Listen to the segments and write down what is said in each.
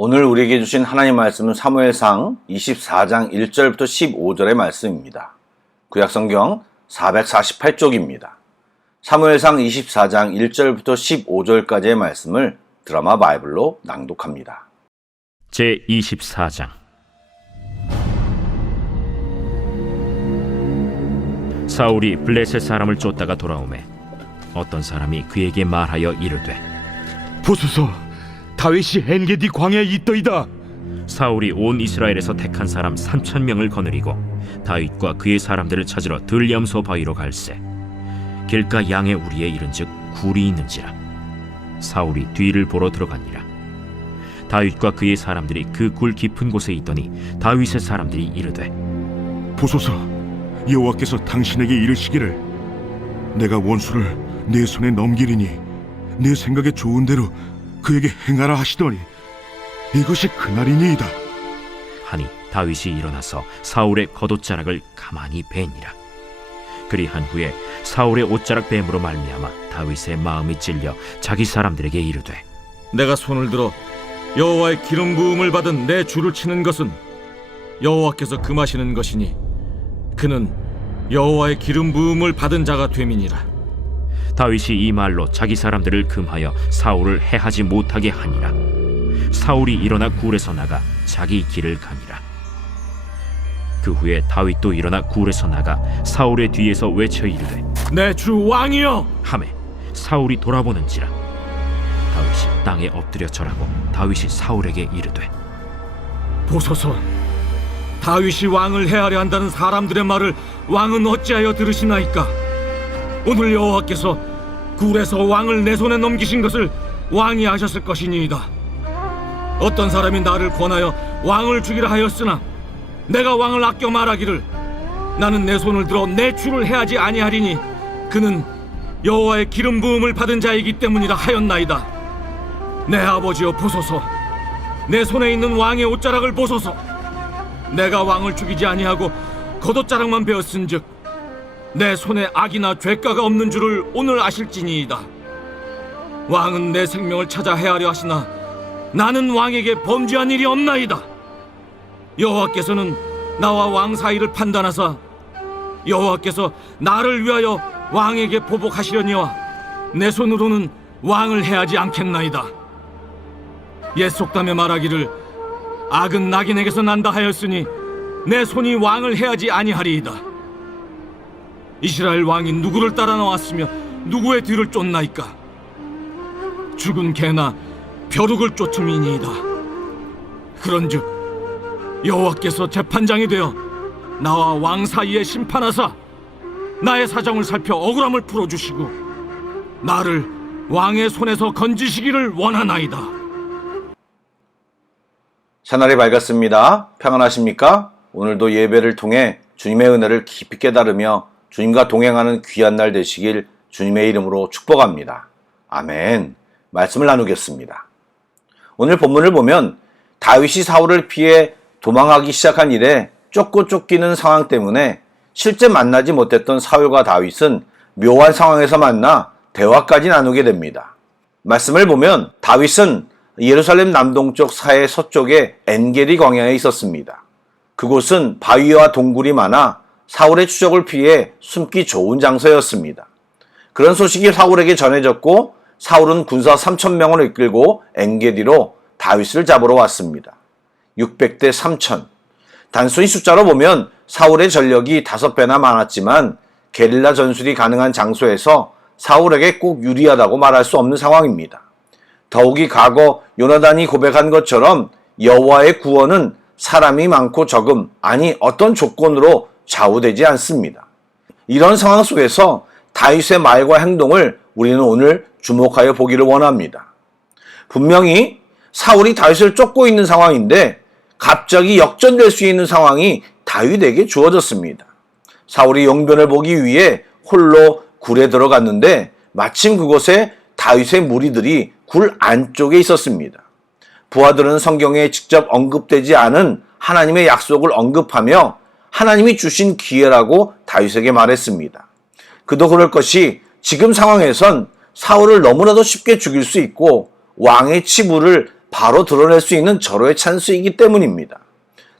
오늘 우리에게 주신 하나님 말씀은 사무엘상 24장 1절부터 15절의 말씀입니다. 구약성경 448쪽입니다. 사무엘상 24장 1절부터 15절까지의 말씀을 드라마 바이블로 낭독합니다. 제24장. 사울이 블레셋 사람을 쫓다가 돌아오매 어떤 사람이 그에게 말하여 이르되, 보소서, 다윗이 엔게디 광야에 있더이다. 사울이 온 이스라엘에서 택한 사람 3,000명을 거느리고 다윗과 그의 사람들을 찾으러 들염소 바위로 갈새 길가 양의 우리에 이른즉 굴이 있는지라. 사울이 뒤를 보러 들어가니라. 다윗과 그의 사람들이 그 굴 깊은 곳에 있더니 다윗의 사람들이 이르되, 보소서, 여호와께서 당신에게 이르시기를 내가 원수를 내 손에 넘기리니 내 생각에 좋은 대로 그에게 행하라 하시더니 이것이 그날이니이다 하니 다윗이 일어나서 사울의 겉옷자락을 가만히 베니라. 그리한 후에 사울의 옷자락 뱀으로 말미암아 다윗의 마음이 찔려 자기 사람들에게 이르되, 내가 손을 들어 여호와의 기름 부음을 받은 내 줄을 치는 것은 여호와께서 금하시는 것이니 그는 여호와의 기름 부음을 받은 자가 됨이니라. 다윗이 이 말로 자기 사람들을 금하여 사울을 해하지 못하게 하니라. 사울이 일어나 굴에서 나가 자기 길을 가니라. 그 후에 다윗도 일어나 굴에서 나가 사울의 뒤에서 외쳐 이르되, 내 주 왕이여! 하매 사울이 돌아보는지라. 다윗이 땅에 엎드려 절하고 다윗이 사울에게 이르되, 보소서, 다윗이 왕을 해하려 한다는 사람들의 말을 왕은 어찌하여 들으시나이까? 오늘 여호와께서 굴에서 왕을 내 손에 넘기신 것을 왕이 아셨을 것이니이다. 어떤 사람이 나를 권하여 왕을 죽이라 하였으나 내가 왕을 아껴 말하기를 나는 내 손을 들어 내 주를 해하지 아니하리니 그는 여호와의 기름 부음을 받은 자이기 때문이라 하였나이다. 내 아버지여, 보소서, 내 손에 있는 왕의 옷자락을 보소서. 내가 왕을 죽이지 아니하고 겉옷자락만 베었은즉 내 손에 악이나 죄가가 없는 줄을 오늘 아실지니이다. 왕은 내 생명을 찾아 해하려 하시나 나는 왕에게 범죄한 일이 없나이다. 여호와께서는 나와 왕 사이를 판단하사 여호와께서 나를 위하여 왕에게 보복하시려니와 내 손으로는 왕을 해하지 않겠나이다. 옛 속담에 말하기를 악은 낙인에게서 난다 하였으니 내 손이 왕을 해하지 아니하리이다. 이스라엘 왕이 누구를 따라 나왔으며 누구의 뒤를 쫓나이까? 죽은 개나 벼룩을 쫓음이니이다. 그런즉 여호와께서 재판장이 되어 나와 왕 사이에 심판하사 나의 사정을 살펴 억울함을 풀어주시고 나를 왕의 손에서 건지시기를 원하나이다. 새날이 밝았습니다. 평안하십니까? 오늘도 예배를 통해 주님의 은혜를 깊이 깨달으며 주님과 동행하는 귀한 날 되시길 주님의 이름으로 축복합니다. 아멘. 말씀을 나누겠습니다. 오늘 본문을 보면 다윗이 사울을 피해 도망하기 시작한 이래 쫓고 쫓기는 상황 때문에 실제 만나지 못했던 사울과 다윗은 묘한 상황에서 만나 대화까지 나누게 됩니다. 말씀을 보면 다윗은 예루살렘 남동쪽 사해 서쪽의 엔게디 광야에 있었습니다. 그곳은 바위와 동굴이 많아 사울의 추적을 피해 숨기 좋은 장소였습니다. 그런 소식이 사울에게 전해졌고 사울은 군사 3,000명을 이끌고 엔게디로 다윗을 잡으러 왔습니다. 600대 3,000. 단순히 숫자로 보면 사울의 전력이 5배나 많았지만 게릴라 전술이 가능한 장소에서 사울에게 꼭 유리하다고 말할 수 없는 상황입니다. 더욱이 과거 요나단이 고백한 것처럼 여호와의 구원은 사람이 많고 적음, 아니 어떤 조건으로 좌우되지 않습니다. 이런 상황 속에서 다윗의 말과 행동을 우리는 오늘 주목하여 보기를 원합니다. 분명히 사울이 다윗을 쫓고 있는 상황인데 갑자기 역전될 수 있는 상황이 다윗에게 주어졌습니다. 사울이 용변을 보기 위해 홀로 굴에 들어갔는데 마침 그곳에 다윗의 무리들이 굴 안쪽에 있었습니다. 부하들은 성경에 직접 언급되지 않은 하나님의 약속을 언급하며 하나님이 주신 기회라고 다윗에게 말했습니다. 그도 그럴 것이 지금 상황에선 사울을 너무나도 쉽게 죽일 수 있고 왕의 치부를 바로 드러낼 수 있는 절호의 찬스이기 때문입니다.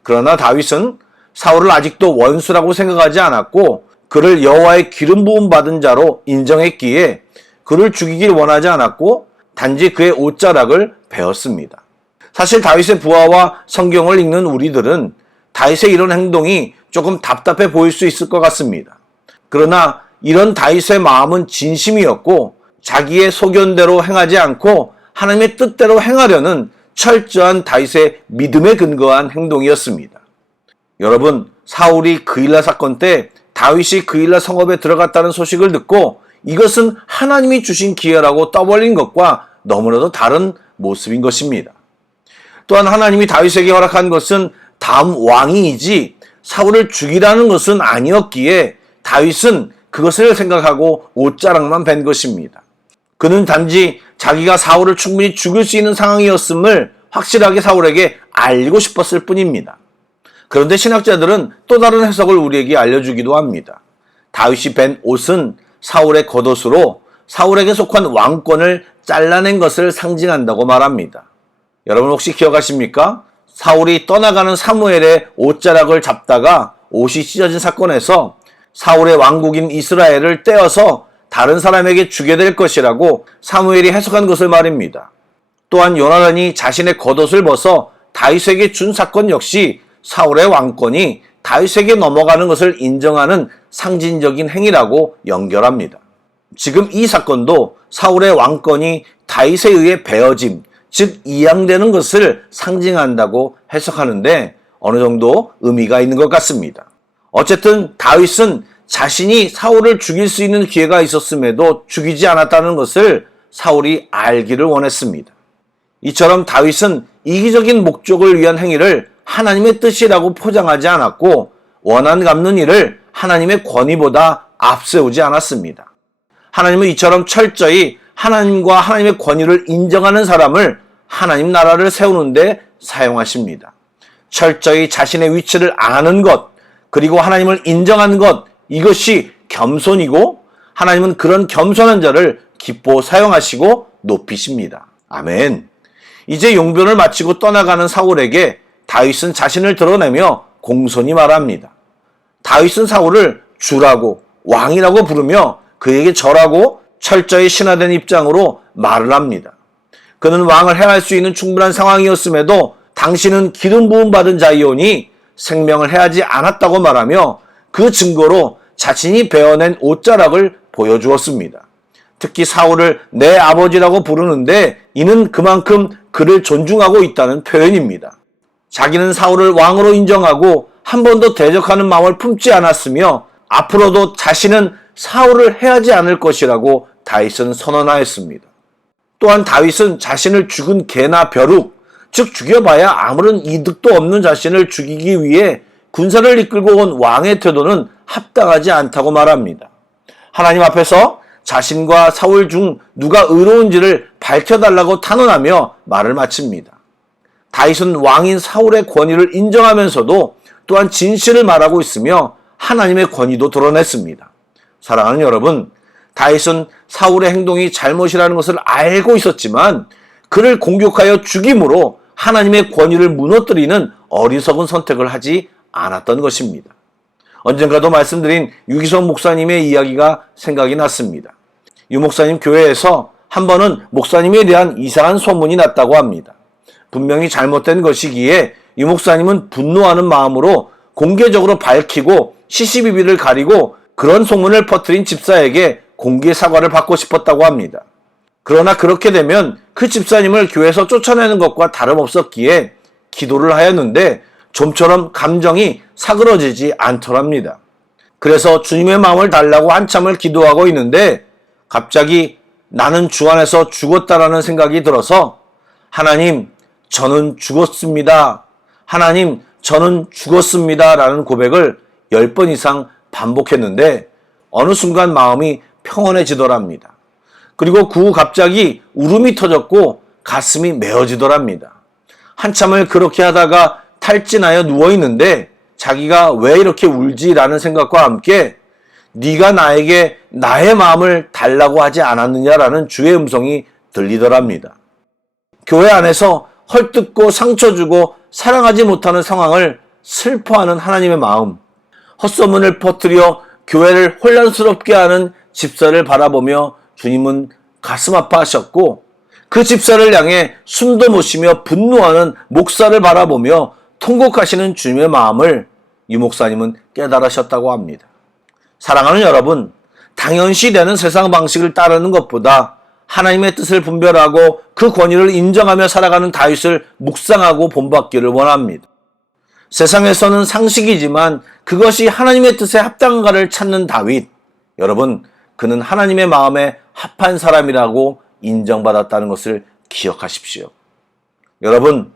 그러나 다윗은 사울을 아직도 원수라고 생각하지 않았고 그를 여호와의 기름 부음 받은 자로 인정했기에 그를 죽이길 원하지 않았고 단지 그의 옷자락을 베었습니다. 사실 다윗의 부하와 성경을 읽는 우리들은 다윗의 이런 행동이 조금 답답해 보일 수 있을 것 같습니다. 그러나 이런 다윗의 마음은 진심이었고 자기의 소견대로 행하지 않고 하나님의 뜻대로 행하려는 철저한 다윗의 믿음에 근거한 행동이었습니다. 여러분, 사울이 그일라 사건 때 다윗이 그일라 성읍에 들어갔다는 소식을 듣고 이것은 하나님이 주신 기회라고 떠벌린 것과 너무나도 다른 모습인 것입니다. 또한 하나님이 다윗에게 허락한 것은 다음 왕이지 사울을 죽이라는 것은 아니었기에 다윗은 그것을 생각하고 옷자락만 벤 것입니다. 그는 단지 자기가 사울을 충분히 죽일 수 있는 상황이었음을 확실하게 사울에게 알리고 싶었을 뿐입니다. 그런데 신학자들은 또 다른 해석을 우리에게 알려주기도 합니다. 다윗이 벤 옷은 사울의 겉옷으로 사울에게 속한 왕권을 잘라낸 것을 상징한다고 말합니다. 여러분 혹시 기억하십니까? 사울이 떠나가는 사무엘의 옷자락을 잡다가 옷이 찢어진 사건에서 사울의 왕국인 이스라엘을 떼어서 다른 사람에게 주게 될 것이라고 사무엘이 해석한 것을 말입니다. 또한 요나단이 자신의 겉옷을 벗어 다윗에게 준 사건 역시 사울의 왕권이 다윗에게 넘어가는 것을 인정하는 상징적인 행위라고 연결합니다. 지금 이 사건도 사울의 왕권이 다윗에 의해 베어짐, 즉 이양되는 것을 상징한다고 해석하는데 어느 정도 의미가 있는 것 같습니다. 어쨌든 다윗은 자신이 사울을 죽일 수 있는 기회가 있었음에도 죽이지 않았다는 것을 사울이 알기를 원했습니다. 이처럼 다윗은 이기적인 목적을 위한 행위를 하나님의 뜻이라고 포장하지 않았고 원한 갚는 일을 하나님의 권위보다 앞세우지 않았습니다. 하나님은 이처럼 철저히 하나님과 하나님의 권위를 인정하는 사람을 하나님 나라를 세우는데 사용하십니다. 철저히 자신의 위치를 아는 것, 그리고 하나님을 인정하는 것, 이것이 겸손이고 하나님은 그런 겸손한 자를 기뻐 사용하시고 높이십니다. 아멘. 이제 용변을 마치고 떠나가는 사울에게 다윗은 자신을 드러내며 공손히 말합니다. 다윗은 사울을 주라고 왕이라고 부르며 그에게 절하고 철저히 신하된 입장으로 말을 합니다. 그는 왕을 해할 수 있는 충분한 상황이었음에도 당신은 기름 부음 받은 자이오니 생명을 해하지 않았다고 말하며 그 증거로 자신이 베어낸 옷자락을 보여주었습니다. 특히 사울을 내 아버지라고 부르는데 이는 그만큼 그를 존중하고 있다는 표현입니다. 자기는 사울을 왕으로 인정하고 한 번도 대적하는 마음을 품지 않았으며 앞으로도 자신은 사울을 해하지 않을 것이라고 다윗은 선언하였습니다. 또한 다윗은 자신을 죽은 개나 벼룩, 즉 죽여봐야 아무런 이득도 없는 자신을 죽이기 위해 군사를 이끌고 온 왕의 태도는 합당하지 않다고 말합니다. 하나님 앞에서 자신과 사울 중 누가 의로운지를 밝혀달라고 탄원하며 말을 마칩니다. 다윗은 왕인 사울의 권위를 인정하면서도 또한 진실을 말하고 있으며 하나님의 권위도 드러냈습니다. 사랑하는 여러분, 다윗은 사울의 행동이 잘못이라는 것을 알고 있었지만 그를 공격하여 죽임으로 하나님의 권위를 무너뜨리는 어리석은 선택을 하지 않았던 것입니다. 언젠가도 말씀드린 유기성 목사님의 이야기가 생각이 났습니다. 유 목사님 교회에서 한 번은 목사님에 대한 이상한 소문이 났다고 합니다. 분명히 잘못된 것이기에 유 목사님은 분노하는 마음으로 공개적으로 밝히고 시시비비를 가리고 그런 소문을 퍼뜨린 집사에게 공개 사과를 받고 싶었다고 합니다. 그러나 그렇게 되면 그 집사님을 교회에서 쫓아내는 것과 다름없었기에 기도를 하였는데 좀처럼 감정이 사그러지지 않더랍니다. 그래서 주님의 마음을 달라고 한참을 기도하고 있는데 갑자기 나는 주 안에서 죽었다라는 생각이 들어서 하나님, 저는 죽었습니다. 하나님, 저는 죽었습니다. 라는 고백을 10번 이상 반복했는데 어느 순간 마음이 평온해지더랍니다. 그리고 그 후 갑자기 울음이 터졌고 가슴이 메어지더랍니다. 한참을 그렇게 하다가 탈진하여 누워있는데 자기가 왜 이렇게 울지라는 생각과 함께 네가 나에게 나의 마음을 달라고 하지 않았느냐라는 주의 음성이 들리더랍니다. 교회 안에서 헐뜯고 상처 주고 사랑하지 못하는 상황을 슬퍼하는 하나님의 마음, 헛소문을 퍼뜨려 교회를 혼란스럽게 하는 집사를 바라보며 주님은 가슴 아파하셨고, 그 집사를 향해 숨도 못 쉬며 분노하는 목사를 바라보며 통곡하시는 주님의 마음을 유 목사님은 깨달으셨다고 합니다. 사랑하는 여러분, 당연시되는 세상 방식을 따르는 것보다 하나님의 뜻을 분별하고 그 권위를 인정하며 살아가는 다윗을 묵상하고 본받기를 원합니다. 세상에서는 상식이지만 그것이 하나님의 뜻에 합당한가를 찾는 다윗, 여러분, 그는 하나님의 마음에 합한 사람이라고 인정받았다는 것을 기억하십시오. 여러분,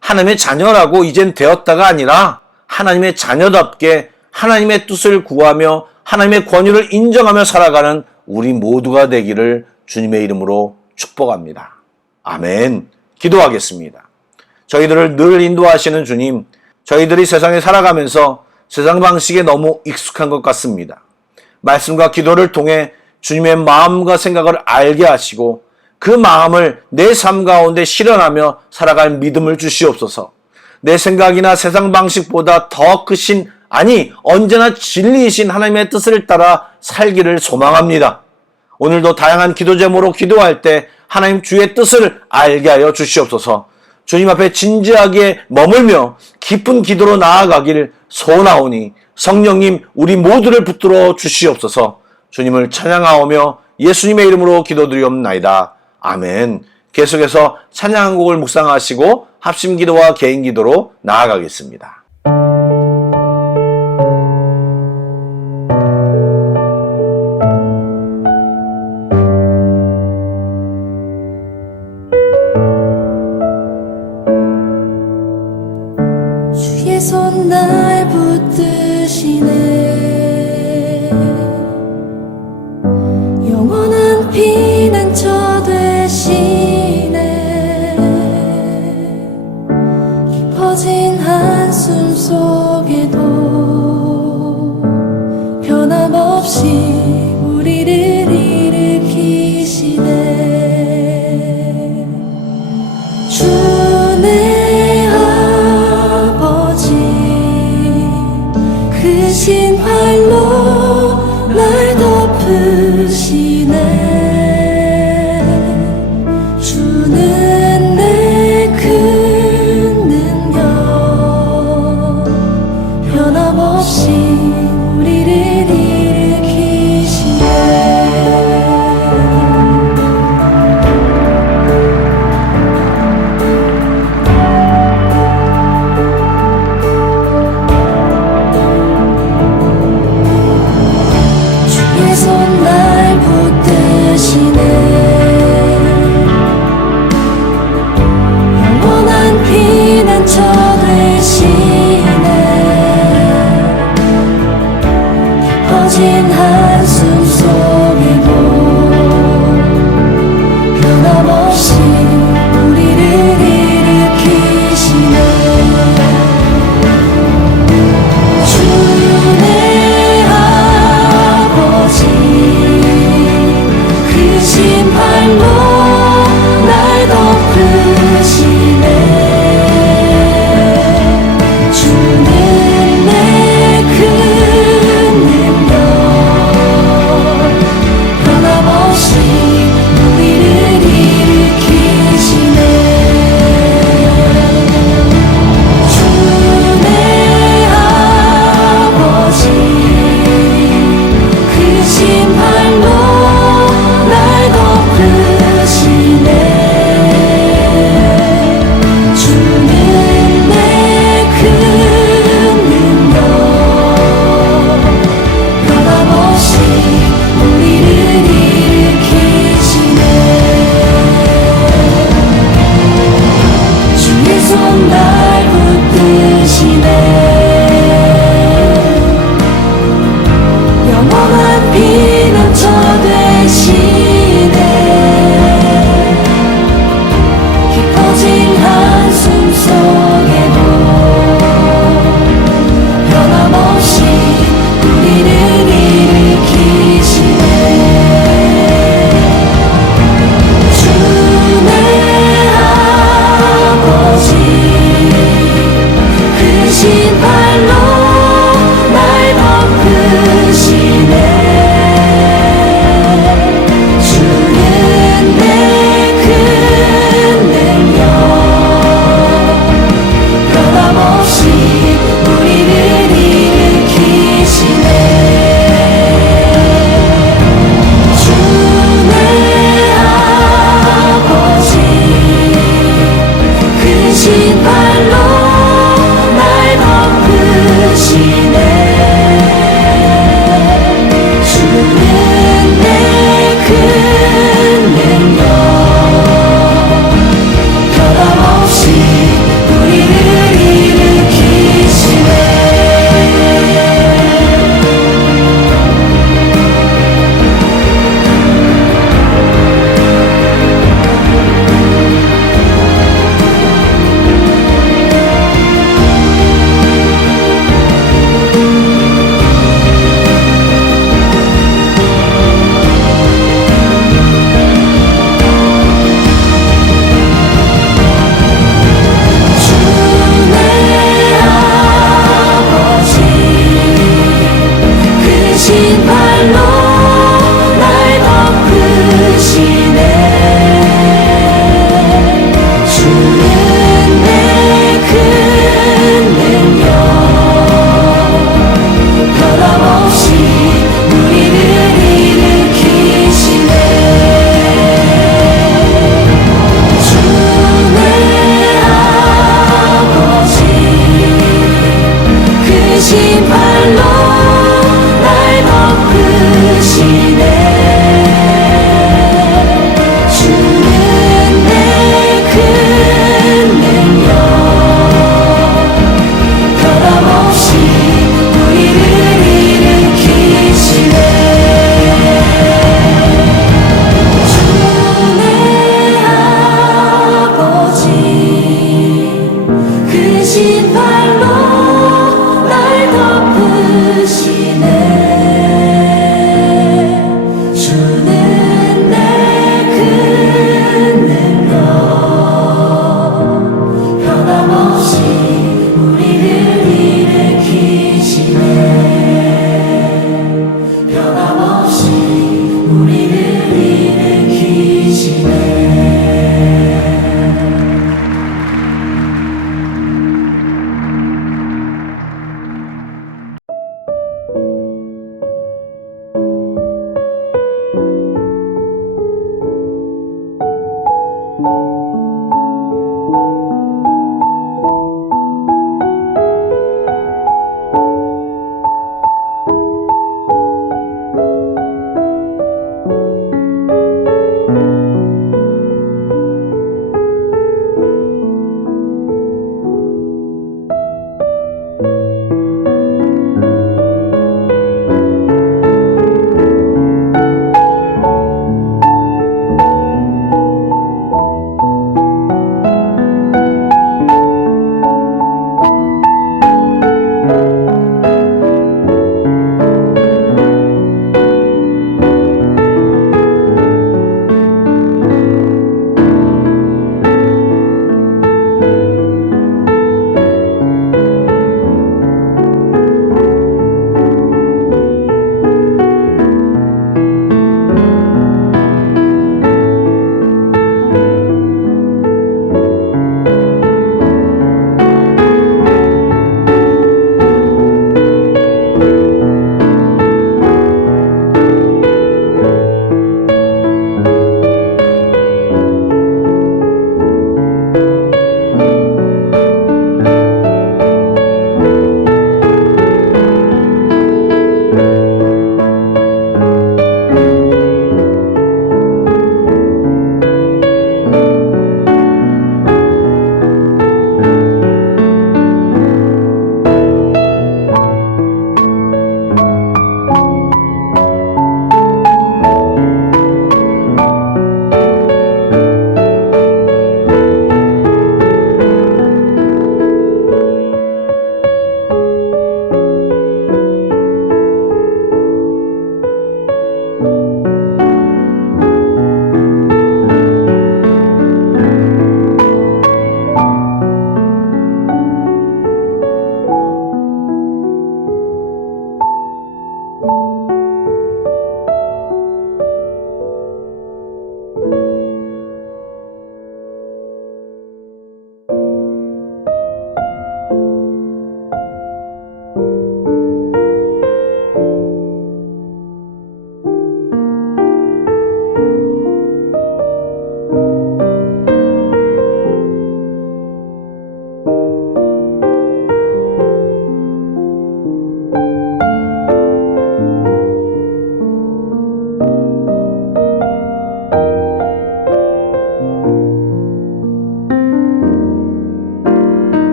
하나님의 자녀라고 이젠 되었다가 아니라 하나님의 자녀답게 하나님의 뜻을 구하며 하나님의 권위를 인정하며 살아가는 우리 모두가 되기를 주님의 이름으로 축복합니다. 아멘. 기도하겠습니다. 저희들을 늘 인도하시는 주님, 저희들이 세상에 살아가면서 세상 방식에 너무 익숙한 것 같습니다. 말씀과 기도를 통해 주님의 마음과 생각을 알게 하시고 그 마음을 내 삶 가운데 실현하며 살아갈 믿음을 주시옵소서. 내 생각이나 세상 방식보다 더 크신, 아니 언제나 진리이신 하나님의 뜻을 따라 살기를 소망합니다. 오늘도 다양한 기도 제목으로 기도할 때 하나님 주의 뜻을 알게 하여 주시옵소서. 주님 앞에 진지하게 머물며 깊은 기도로 나아가길 소원하오니 성령님 우리 모두를 붙들어 주시옵소서. 주님을 찬양하오며 예수님의 이름으로 기도드리옵나이다. 아멘. 계속해서 찬양 곡을 묵상하시고 합심 기도와 개인 기도로 나아가겠습니다. 주의 손 날 붙드시네. 영원한 피난처 되시네. 깊어진 한숨 속에도 변함없이 우리를 일으키시네. 주내 아버지 크신